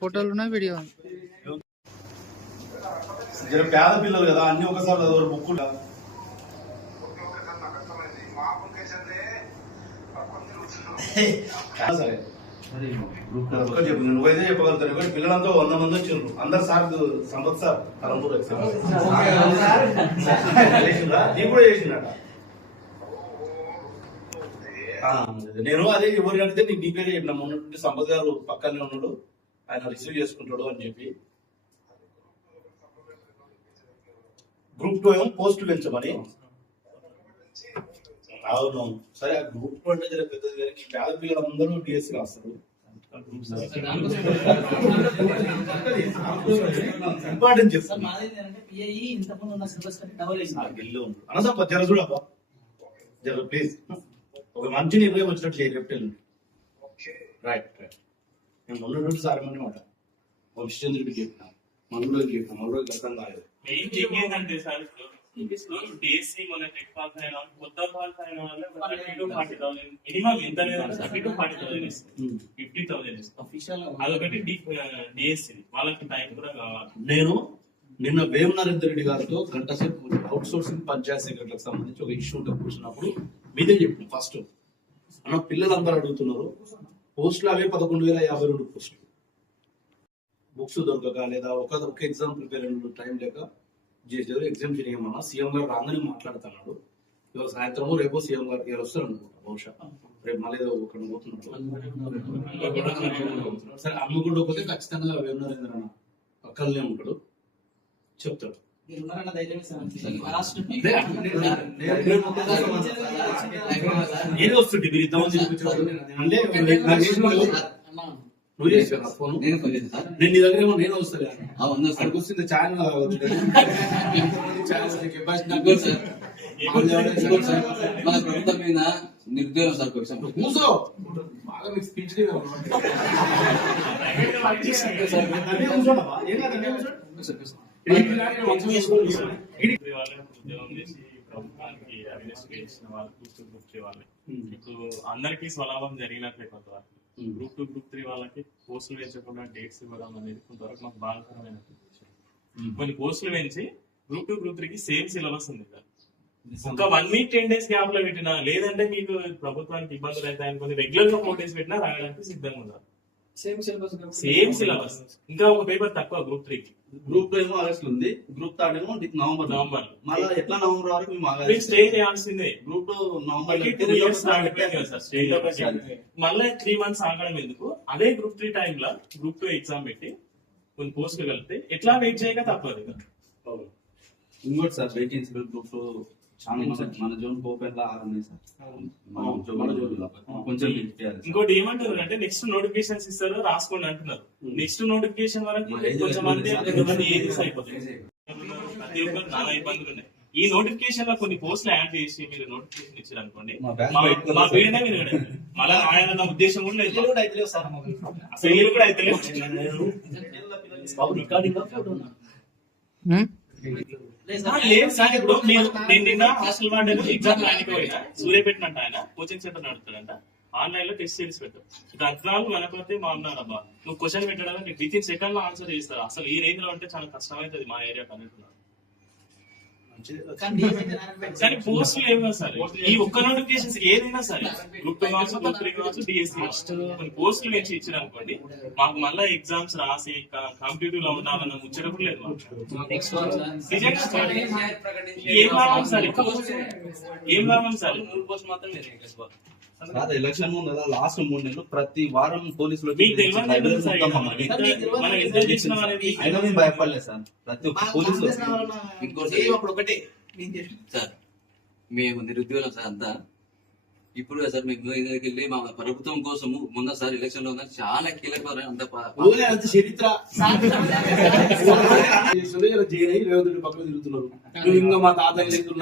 ఫోటోలు ఉన్నాయి, వీడియో పేద పిల్లలు కదా, అన్ని ఒకసారి చదవరు, బుక్ సరే చెప్పు. నువ్వైతే చెప్పగలుగుతాను. పిల్లలంతా 100 మంది వచ్చిండ్రు. అందరు సార్ సంపత్ సార్ కలంపూర్ నీకు కూడా చేసిందట. నేను అదే ఎవరు అడిగితే నీకు నీ పేరు చెప్పిన. మొన్నటి సంపత్ గారు పక్కనే ఉన్నాడు, ఆయన రిసీవ్ చేసుకుంటాడు అని చెప్పి. గ్రూప్ 2 ఏమో పోస్ట్ పెంచమని. అవును సరే, ఆ గ్రూప్ 2 అంటే పెద్దది. పేద పిల్లలందరూ డిఎస్సీ రాస్తారు. ఇంపార్టెంట్ చెప్తాను. జర చూడబ్బా, జర ప్లీజ్. ఒక మంచి నిర్ణయం వచ్చినట్లు చెప్తాను. Right right. నేను మొన్న రోజు సార్ అమ్మని మాట వంశచంద్రుడికి చెప్పిన, మనలోకి చెప్పిన, మనలోకి అర్థం కాలేదు. ఏంటంటే సార్ డిఎస్సీ మన టెక్ పాస్ అయిన కొత్త పాస్ అయిన వాళ్ళు 30,000 మినిమం ఎంత లేదా 40,000 ఇస్తారు, 50,000 ఇస్తారు. అదొకటి డిఎస్సీ వాళ్ళకి టైం కూడా కావాలి. నేను నిన్న వేమ నరేందర్ రెడ్డి గారితో గంట సేపు అవుట్ సోర్సింగ్ పంచాయత్ సెక్రటరీకి సంబంధించి ఒక ఇష్యూ కూర్చున్నప్పుడు మీదే చెప్పిన. ఫస్ట్ అన్న పిల్లలందరూ అడుగుతున్నారు, పోస్టులు అవే 11,052 పోస్టులు. బుక్స్ దొరకక లేదా ఒక ఎగ్జామ్ ప్రిపేర్ అయిన టైం లేక చేసారు. ఎగ్జామ్ చేయమన్నా సీఎం గారు రాగానే మాట్లాడుతున్నాడు. ఇవాళ సాయంత్రము రేపు సీఎం గారు గారు వస్తారు అనుకుంటా. బహుశా రేపు మళ్ళీ ఒక పోతున్నాడు. సరే అమ్మకుండా పోతే ఖచ్చితంగా వేమ నరేంద్ర అన్న పక్కనే ఉంటాడు, చెప్తాడు. నేను వస్తుంది మీరు అంటే నువ్వు చేసావు ఫోన్, నేను నీ దగ్గర ఏమో నేను వస్తాను. అక్కడికి వస్తుంది ఛానల్ మన ప్రభుత్వం మీద నిర్దేశం సార్ కూర్చో బాగా మీకు స్పీచ్ ఇప్పుడు అందరికీ స్వలాభం జరిగినట్లే కొంతవరకు. గ్రూప్ 2 గ్రూప్ 3 వాళ్ళకి పోస్టులు పెంచకుండా డేట్స్ ఇవ్వడం అనేది కొంతవరకు మాకు బాధాకరమైన. కొన్ని పోస్టులు పెంచి గ్రూప్ 2 గ్రూప్ 3కి సేమ్ సిలబస్ ఉంది కదా, ఒక 1 వీక్ 10 days గ్యాప్ లో పెట్టినా, లేదంటే మీకు ప్రభుత్వానికి ఇబ్బందులు అయితే అనుకుని రెగ్యులర్ గా 4 days పెట్టినా రాయడానికి సిద్ధంగా ఉన్నారు. సేమ్ సిలబస్, ఇంకా ఒక పేపర్ తక్కువ గ్రూప్ 3కి. గ్రూప్ 2 ఏమో ఆగస్ట్ ఉంది, గ్రూప్ 3 ఏమో నవంబర్. మళ్ళీ ఎట్లా నవంబర్ వరకు మేము స్టే చేయాల్సిందే. గ్రూప్ 2 నవంబర్ మళ్ళీ 3 months ఆగడం ఎందుకు? అదే గ్రూప్ 3 టైమ్ లో గ్రూప్ 2 ఎగ్జామ్ పెట్టి కొన్ని పోస్టులు కలిపితే ఎట్లా వెయిట్ చేయక తప్పదు. ఇంకోటి సార్ వేకెన్సీ గ్రూప్ చాలా మన జోన్ పోపెల్లా 6 ఉన్నాయి సార్. కొంచెం ఇంకోటి ఏమంటారు అంటే నెక్స్ట్ నోటిఫికేషన్స్ ఇస్తారు, రాసుకోండి అంటున్నారు. నెక్స్ట్ నోటిఫికేషన్ వరకు కొంచెం మంది అయిపోతుంది. ప్రతి ఒక్కరు చాలా ఇబ్బందులు ఉన్నాయి. ఈ నోటిఫికేషన్ లో కొన్ని పోస్టులు యాడ్ చేసి మీరు నోటిఫికేషన్ ఇచ్చారు అనుకోండి, మా వీడినే మీరు మళ్ళీ ఆయన ఉద్దేశం కూడా లేదు. అసలు వీళ్ళు కూడా అయితే లేదు సార్. ఇప్పుడు నేను నిన్న హాస్టల్ వార్డెన్ ఎగ్జామ్ రాయడానికి పోయినా, సూర్యపేట ఆయన కోచింగ్ సెంటర్ నడుపుతాడంట. ఆన్లైన్ లో టెస్ట్ చేసి పెట్టావు. అర్థాలు మనకపోతే మా అన్నారబ్బా, నువ్వు క్వశ్చన్ పెట్టడానికి విత్ ఇన్ సెకండ్ లో ఆన్సర్ చేస్తారు. అసలు ఈ రేంజ్ లో అంటే చాలా కష్టం అవుతుంది మా ఏరియా కనుక్కున్నారు. కానీ పోస్టులు ఏమైనా సరే ఈ ఒక్క నోటిఫికేషన్స్ ఏదైనా సరే గ్రూప్ 2 కావచ్చు, గ్రూప్ 3 కావచ్చు, డిఎస్సీ కొన్ని పోస్టులు పెంచి ఇచ్చారు అనుకోండి, మాకు మళ్ళీ ఎగ్జామ్స్ రాసి కాంపిటేటివ్ లో ఉండాలన్న ముచ్చట కూడా లేదు. ఏం లాభం సార్? ఏం లాభం సార్? 3 పోస్టులు మాత్రం ఎలక్షన్ ముందు లాస్ట్ 3 నెలలు ప్రతి వారం పోలీసులు భయపడలేదు సార్. ప్రతి ఒక్క పోలీసులు ఒకటే సార్, మేము నిరుద్యోగులం సార్ అంతా. ఇప్పుడు సార్ మేము వెళ్ళి మా ప్రభుత్వం కోసము మొన్న సార్ ఎలక్షన్ లో చాలా కీలకమైన అంత చరిత్ర పక్కన తిరుగుతున్నారు. నువ్వు ఇంకా మా తాతయ్య లేదు.